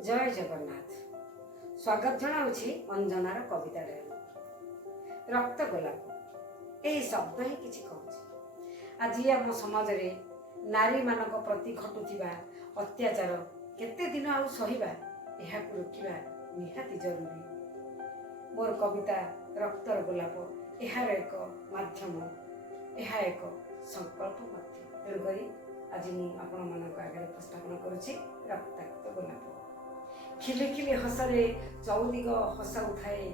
जय जगन्नाथ। स्वागत जनाऊँगी अंजनार कविता रक्त गोलाप यही शब्द ही किछि कहूँ। आज आम समाज रे नारी मानक प्रति घटुथिबा अत्याचार केते दिन आउ सहिबा एहाकु रोकिबा निहाती जरूरी। मोर कविता रक्तर गोलाप एहार एक माध्यम, एहा एक संकल्प मध्य। तेणुकरी आज मु आपण मानक आगे उपस्थापन करुछि रक्ताक्त गोलाप। खिली खिली हसरे चौदिग हसाउथाए,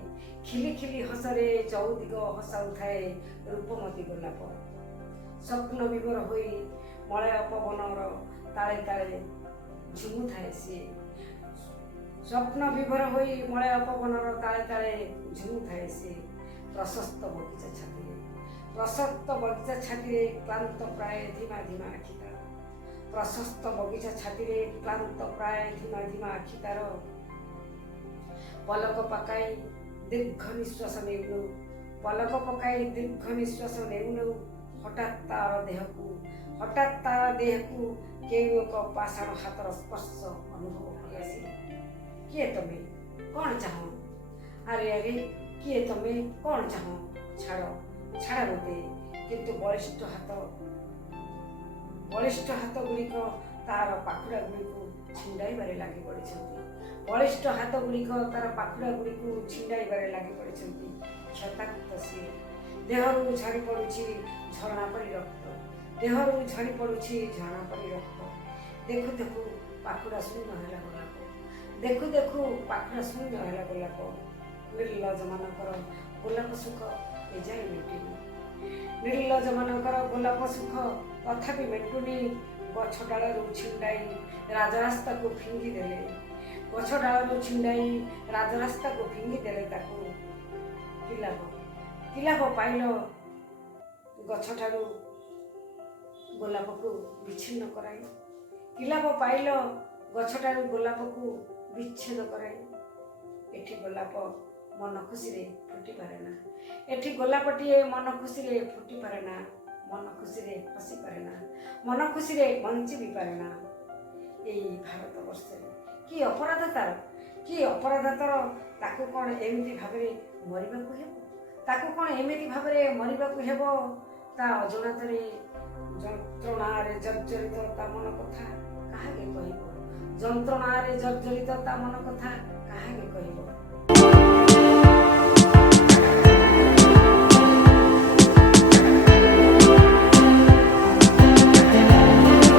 खिली खिली हसरे चौदिग हसाउथाए रूपमती गोलाप। स्वप्न विभोर होई मलय पवनर ताले ताले झुमुथाए सी। स्वप्न विभोर होई मलय पवनर ताले ताले झुमुथाए सी। प्रशस्त बगीचा छाती, प्रशस्त बगीचा छाती क्लांत प्राय धीमा धीमा आखि तार। प्रशस्त बगीचा छाती क्लांत प्राय धीमा धीमा आखि तार। पलक पकाई दीर्घ निश्वास नेउनु, पलक पकाई दीर्घ निश्वास नेउनु हठात तार देहकु केउ एक पाषाण हातर स्पर्श अनुभव होई आसी। किए तमे कौन चाह? अरे अरे किए तमे कौन चाह? छाड़ छाड़ मते। किंतु बलिष्ठ हाथ गुड़िक तार पाखुड़ा गुड़िक छिंडाइबारे लागि पड़िछन्ति। बलिष्ठ हाथ गुड़िक तार पाखुड़ा गुड़िक छिंडाइबारे लागि पड़िछन्ति। क्षताक्त सी देहरु झरी पड़ुछि झरणा परि रक्त, देहरु झरी पड़ुछि झरणा परि रक्त। देखु देखु पाखुड़ा शून्य होला गोलाप, देखु देखु पाखुड़ा शून्य होला गोलाप। निर्लज मानकर गोलाप सुख एजाए मेटिनी, निर्लज मानकर गोलाप सुख तथापि मेटुनी। गछ डालू छिंडाई राजरास्ता को फिंगी देले, गछ डालू छिंडाई राजरास्ता को फिंगी देले। ताकू कि लाभ पाइल गछ ठारू गोलाप को विच्छिन्न कराई? कि लाभ पाइल गछ ठारू गोलाप को विच्छेद कराई? एठी गोलाप मन खुशी रे फुटी पारे ना, एठी गोलापटिए मन खुशी रे फुटी पारे ना, मन खुशी रे हसी पारे ना, मन खुशी रे बंची भी पारे ना। एई भारत वर्ष कि अपराध तार, कि अपराध तार? ताकू कौन एमिति भाबरे मरिबाकू हेबो? ताकू कौन एमिति भाबरे मरिबाकू हेबो? ता अजनातरे जंत्रणारे जर्जरित ता मन कथा काहाके कहिबो? जंत्रणारे जर्जरित ता मन कथा काहाके कहिबो?